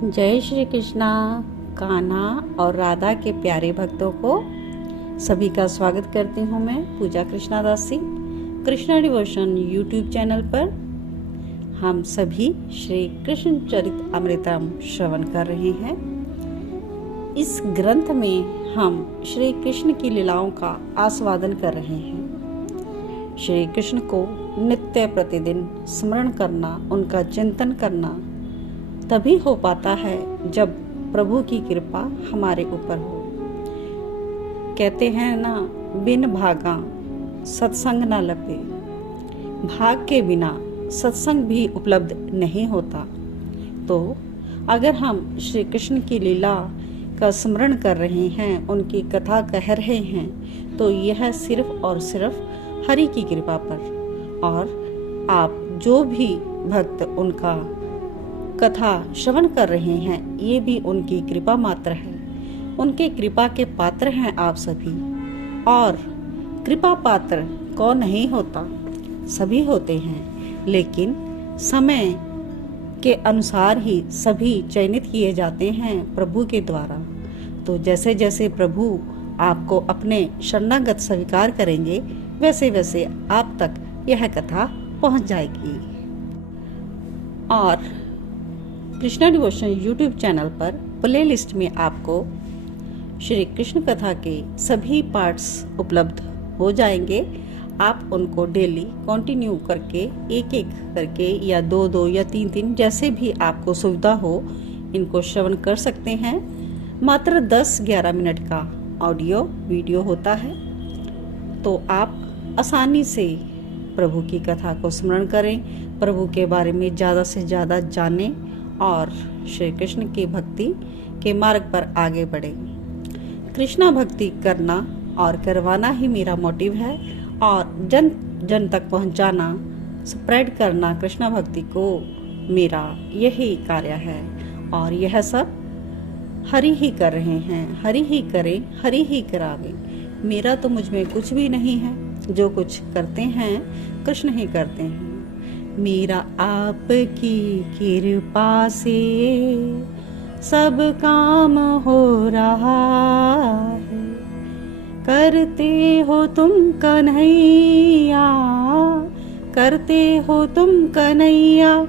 जय श्री कृष्णा। कान्हा और राधा के प्यारे भक्तों को सभी का स्वागत करती हूँ मैं पूजा कृष्णादासी। कृष्णा डिवोशन यूट्यूब चैनल पर हम सभी श्री कृष्ण चरित अमृतम श्रवण कर रहे हैं। इस ग्रंथ में हम श्री कृष्ण की लीलाओं का आस्वादन कर रहे हैं। श्री कृष्ण को नित्य प्रतिदिन स्मरण करना, उनका चिंतन करना तभी हो पाता है जब प्रभु की कृपा हमारे ऊपर हो। कहते हैं ना, बिन भागा सत्संग न लपे। भाग के बिना सत्संग भी उपलब्ध नहीं होता। तो अगर हम श्री कृष्ण की लीला का स्मरण कर रहे हैं, उनकी कथा कह रहे हैं, तो यह सिर्फ और सिर्फ हरि की कृपा पर। और आप जो भी भक्त उनका कथा श्रवण कर रहे हैं, ये भी उनकी कृपा मात्र है। उनके कृपा के पात्र हैं आप सभी। और कृपा पात्र कौन नहीं होता, सभी होते हैं, लेकिन समय के अनुसार ही सभी चयनित किए जाते हैं प्रभु के द्वारा। तो जैसे जैसे प्रभु आपको अपने शरणागत स्वीकार करेंगे, वैसे वैसे आप तक यह कथा पहुंच जाएगी। और कृष्णा डिवोशन यूट्यूब चैनल पर प्ले लिस्ट में आपको श्री कृष्ण कथा के सभी पार्ट्स उपलब्ध हो जाएंगे। आप उनको डेली कंटिन्यू करके एक एक करके या दो या तीन जैसे भी आपको सुविधा हो, इनको श्रवण कर सकते हैं। मात्र 10-11 मिनट का ऑडियो वीडियो होता है, तो आप आसानी से प्रभु की कथा को स्मरण करें, प्रभु के बारे में ज़्यादा से ज़्यादा जानें और श्री कृष्ण की भक्ति के मार्ग पर आगे बढ़े। कृष्णा भक्ति करना और करवाना ही मेरा मोटिव है, और जन जन तक पहुंचाना, स्प्रेड करना कृष्णा भक्ति को मेरा यही कार्य है। और यह सब हरि ही कर रहे हैं। हरि ही करे, हरि ही करावे। मेरा तो मुझ में कुछ भी नहीं है। जो कुछ करते हैं कृष्ण ही करते हैं। मेरा आपकी कृपा से सब काम हो रहा है। करते हो तुम कन्हैया, करते हो तुम कन्हैया,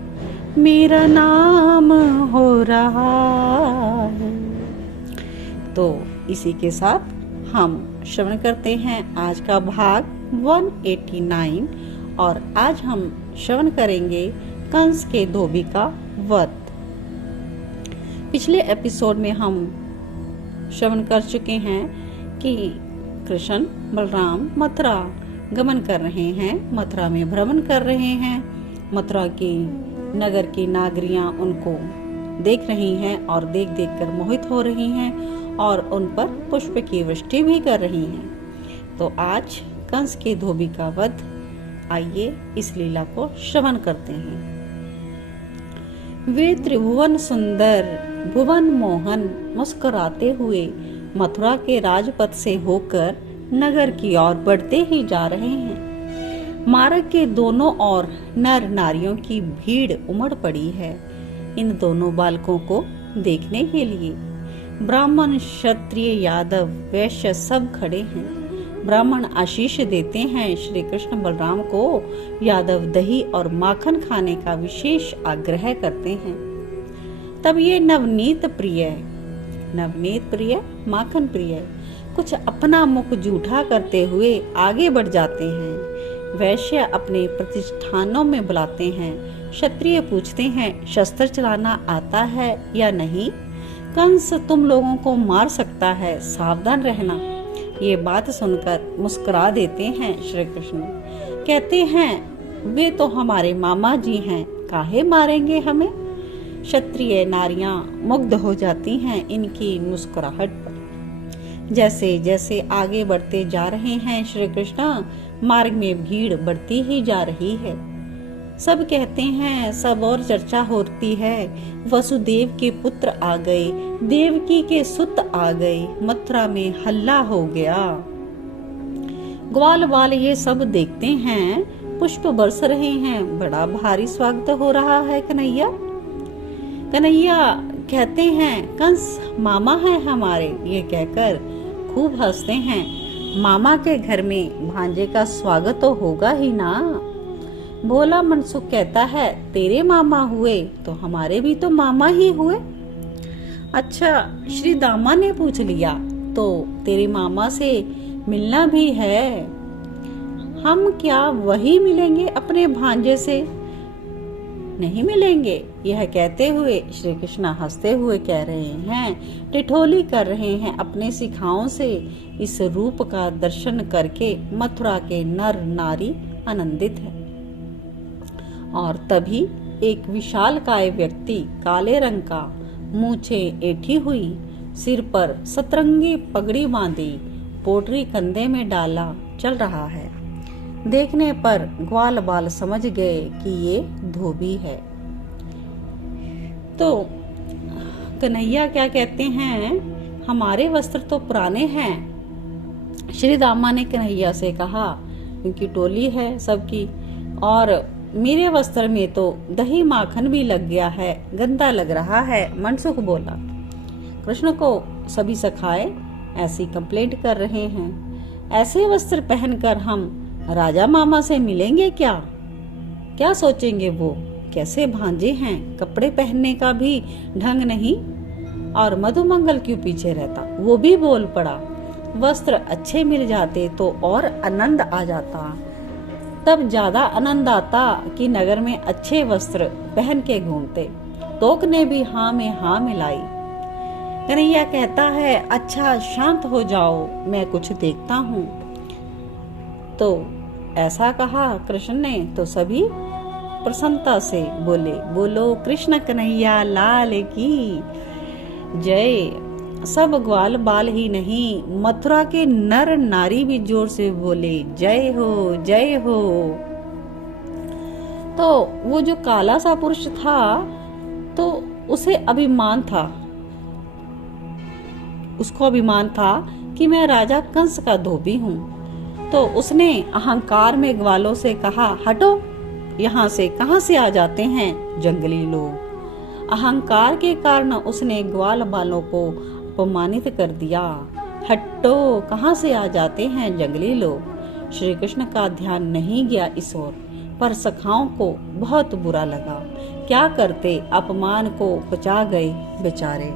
मेरा नाम हो रहा है। तो इसी के साथ हम श्रवण करते हैं आज का भाग 189। और आज हम श्रवण करेंगे कंस के धोबी का वध। पिछले एपिसोड में हम श्रवण कर चुके हैं कि कृष्ण बलराम मथुरा गमन कर रहे हैं, मथुरा में भ्रमण कर रहे हैं। मथुरा की नगर की नागरियां उनको देख रही हैं और देख देख कर मोहित हो रही हैं और उन पर पुष्प की वृष्टि भी कर रही हैं। तो आज कंस के धोबी का वध, आइए इस लीला को श्रवण करते हैं। वे त्रिभुवन सुंदर भुवन मोहन मुस्कुराते हुए मथुरा के राजपथ से होकर नगर की ओर बढ़ते ही जा रहे हैं। मार्ग के दोनों ओर नर नारियों की भीड़ उमड़ पड़ी है इन दोनों बालकों को देखने के लिए। ब्राह्मण, क्षत्रिय, यादव, वैश्य सब खड़े हैं। ब्राह्मण आशीष देते हैं श्री कृष्ण बलराम को। यादव दही और माखन खाने का विशेष आग्रह करते हैं। तब ये नवनीत प्रिय माखन प्रिय कुछ अपना मुख जूठा करते हुए आगे बढ़ जाते हैं। वैश्य अपने प्रतिष्ठानों में बुलाते हैं। क्षत्रिय पूछते हैं, शस्त्र चलाना आता है या नहीं? कंस तुम लोगों को मार सकता है, सावधान रहना। ये बात सुनकर मुस्कुरा देते हैं श्री कृष्ण। कहते हैं, वे तो हमारे मामा जी हैं, काहे मारेंगे हमें? क्षत्रिय नारियां मुग्ध हो जाती हैं इनकी मुस्कुराहट पर। जैसे जैसे आगे बढ़ते जा रहे हैं श्री कृष्ण, मार्ग में भीड़ बढ़ती ही जा रही है। सब कहते हैं, सब और चर्चा होती है, वसुदेव के पुत्र आ गए, देवकी के सुत आ गए, मथुरा में हल्ला हो गया। ग्वाल वाले ये सब देखते हैं, पुष्प बरस रहे हैं, बड़ा भारी स्वागत हो रहा है कन्हैया। कन्हैया कहते हैं कंस मामा है हमारे, ये कहकर खूब हंसते हैं। मामा के घर में भांजे का स्वागत तो होगा ही ना। भोला मनसुख कहता है तेरे मामा हुए तो हमारे भी तो मामा ही हुए। अच्छा, श्री दामा ने पूछ लिया, तो तेरे मामा से मिलना भी है। हम क्या वही मिलेंगे अपने भांजे से? नहीं मिलेंगे। यह कहते हुए श्री कृष्ण हंसते हुए कह रहे हैं, ठिठोली कर रहे हैं अपने शिखाओं से। इस रूप का दर्शन करके मथुरा के नर नारी आनंदित है। और तभी एक विशालकाय व्यक्ति, काले रंग का, मूछें ऐठी हुई, सिर पर सतरंगी पगड़ी बांधी, पोटरी कंधे में डाला चल रहा है। देखने पर ग्वाल बाल समझ गए कि ये धोबी है। तो कन्हैया क्या कहते हैं, हमारे वस्त्र तो पुराने हैं। श्री दामा ने कन्हैया से कहा, क्योंकि टोली है सबकी, और मेरे वस्त्र में तो दही माखन भी लग गया है, गंदा लग रहा है। मनसुख बोला, कृष्ण को सभी सखाए ऐसी कंप्लेंट कर रहे हैं। ऐसे वस्त्र पहनकर हम राजा मामा से मिलेंगे क्या? क्या सोचेंगे वो, कैसे भांजे हैं, कपड़े पहनने का भी ढंग नहीं। और मधुमंगल क्यों पीछे रहता, वो भी बोल पड़ा, वस्त्र अच्छे मिल जाते तो और आनंद आ जाता। तब ज्यादा आनंद आता कि नगर में अच्छे वस्त्र पहन के घूमते। तोक ने भी हाँ में हाँ मिलाई। कन्हैया कहता है, अच्छा शांत हो जाओ, मैं कुछ देखता हूँ। तो ऐसा कहा कृष्ण ने तो सभी प्रसन्नता से बोले, बोलो कृष्ण कन्हैया लाल की जय। सब ग्वाल बाल ही नहीं, मथुरा के नर नारी भी जोर से बोले, जय हो जय हो। तो वो जो काला सा पुरुष था, तो उसे अभिमान था, उसको अभिमान था कि मैं राजा कंस का धोबी हूँ। तो उसने अहंकार में ग्वालों से कहा, हटो यहाँ से, कहाँ से आ जाते हैं जंगली लोग। अहंकार के कारण उसने ग्वाल बालों को अपमानित कर दिया। हटो, कहाँ से आ जाते हैं जंगली लोग। श्री कृष्ण का ध्यान नहीं गया इस ओर, पर सखाओं को बहुत बुरा लगा। क्या करते, अपमान को पचा गए बेचारे।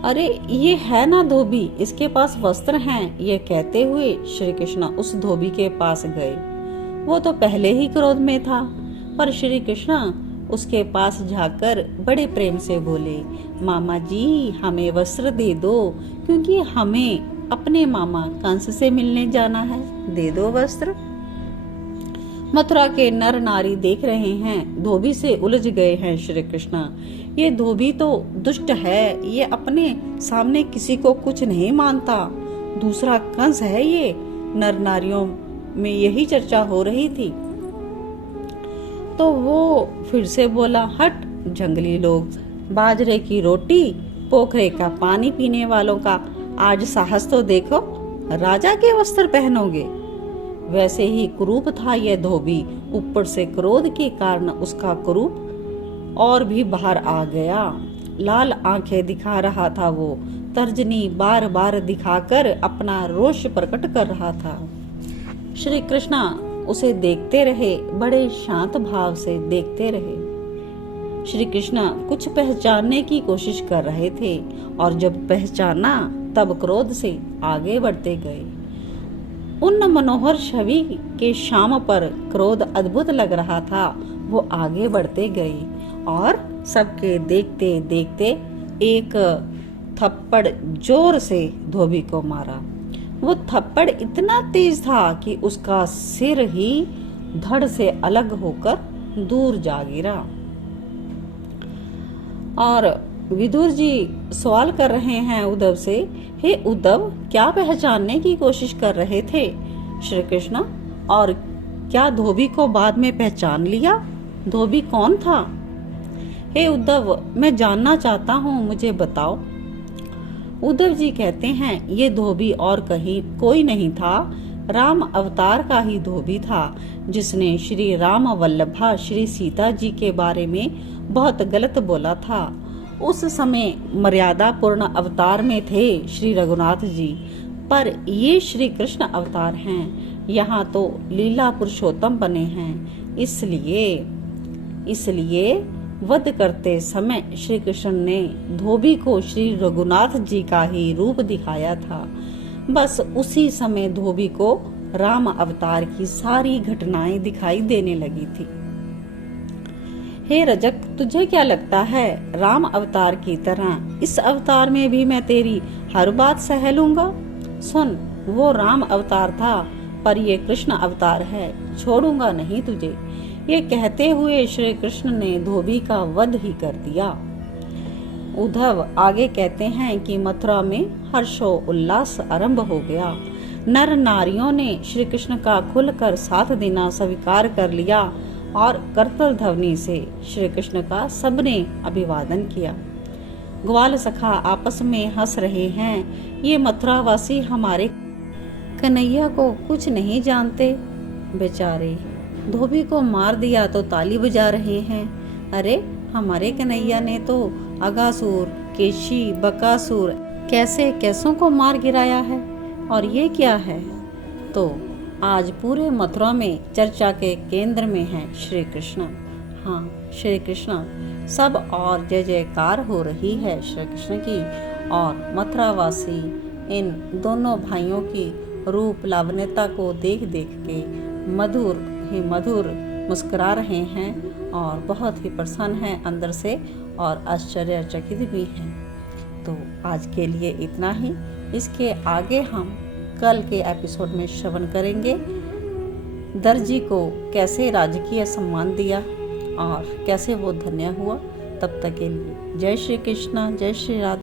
अरे ये है ना धोबी, इसके पास वस्त्र हैं, ये कहते हुए श्री कृष्ण उस धोबी के पास गए। वो तो पहले ही क्रोध में था, पर श्री कृष्ण उसके पास जाकर बड़े प्रेम से बोले, मामा जी हमें वस्त्र दे दो, क्योंकि हमें अपने मामा कंस से मिलने जाना है, दे दो वस्त्र। मथुरा के नर नारी देख रहे हैं, धोबी से उलझ गए हैं श्री कृष्ण। ये धोबी तो दुष्ट है, ये अपने सामने किसी को कुछ नहीं मानता, दूसरा कंस है ये। नर नारियों में यही चर्चा हो रही थी। तो वो फिर से बोला, हट जंगली लोग, बाजरे की रोटी पोखरे का पानी पीने वालों का आज साहस तो देखो, राजा के वस्त्र पहनोगे। वैसे ही कुरूप था यह धोबी, ऊपर से क्रोध के कारण उसका कुरूप और भी बाहर आ गया। लाल आंखें दिखा रहा था वो, तर्जनी बार बार दिखाकर अपना रोष प्रकट कर रहा था। श्री कृष्णा उसे देखते रहे, बड़े शांत भाव से देखते रहे। श्री कृष्णा कुछ पहचानने की कोशिश कर रहे थे, और जब पहचाना तब क्रोध से आगे बढ़ते गए। उन मनोहर छवि के शाम पर क्रोध अद्भुत लग रहा था। वो आगे बढ़ते गए और सबके देखते देखते एक थप्पड़ जोर से धोबी को मारा। वो थप्पड़ इतना तेज था कि उसका सिर ही धड़ से अलग होकर दूर जा गिरा। और विदुर जी सवाल कर रहे हैं उद्धव से, हे उद्धव, क्या पहचानने की कोशिश कर रहे थे श्री कृष्ण, और क्या धोबी को बाद में पहचान लिया? धोबी कौन था? हे उद्धव, मैं जानना चाहता हूँ, मुझे बताओ। उद्धव जी कहते हैं, ये धोबी और कहीं कोई नहीं था, राम अवतार का ही धोबी था, जिसने श्री राम वल्लभा श्री सीता जी के बारे में बहुत गलत बोला था। उस समय मर्यादा पूर्ण अवतार में थे श्री रघुनाथ जी, पर ये श्री कृष्ण अवतार हैं। यहाँ तो लीला पुरुषोत्तम बने हैं। इसलिए वध करते समय श्री कृष्ण ने धोबी को श्री रघुनाथ जी का ही रूप दिखाया था। बस उसी समय धोबी को राम अवतार की सारी घटनाएं दिखाई देने लगी थी। हे रजक, तुझे क्या लगता है राम अवतार की तरह इस अवतार में भी मैं तेरी हर बात सह लूंगा? सुन, वो राम अवतार था, पर ये कृष्ण अवतार है, छोड़ूंगा नहीं तुझे। ये कहते हुए श्री कृष्ण ने धोबी का वध ही कर दिया। उद्धव आगे कहते हैं कि मथुरा में हर्षो उल्लास आरंभ हो गया। नर नारियों ने श्री कृष्ण का खुलकर साथ देना स्वीकार कर लिया और करतल ध्वनि से श्री कृष्ण का सबने अभिवादन किया। ग्वाल सखा आपस में हंस रहे हैं। ये मथुरावासी हमारे कन्हैया को कुछ नहीं जानते। बेचारे, धोबी को मार दिया तो ताली बजा रहे हैं। अरे, हमारे कन्हैया ने तो अगासुर, केशी, बकासुर कैसे कैसों को मार गिराया है, और ये क्या है? तो आज पूरे मथुरा में चर्चा के केंद्र में है श्री कृष्ण। हाँ, श्री कृष्ण सब और जय जयकार हो रही है श्री कृष्ण की। और मथुरावासी इन दोनों भाइयों की रूप लावण्यता को देख देख के मधुर मुस्कुरा रहे हैं और बहुत ही प्रसन्न हैं अंदर से और आश्चर्यचकित भी हैं। तो आज के लिए इतना ही। इसके आगे हम कल के एपिसोड में श्रवण करेंगे दर्जी को कैसे राजकीय सम्मान दिया और कैसे वो धन्य हुआ। तब तक के लिए जय श्री कृष्ण, जय श्री राधे।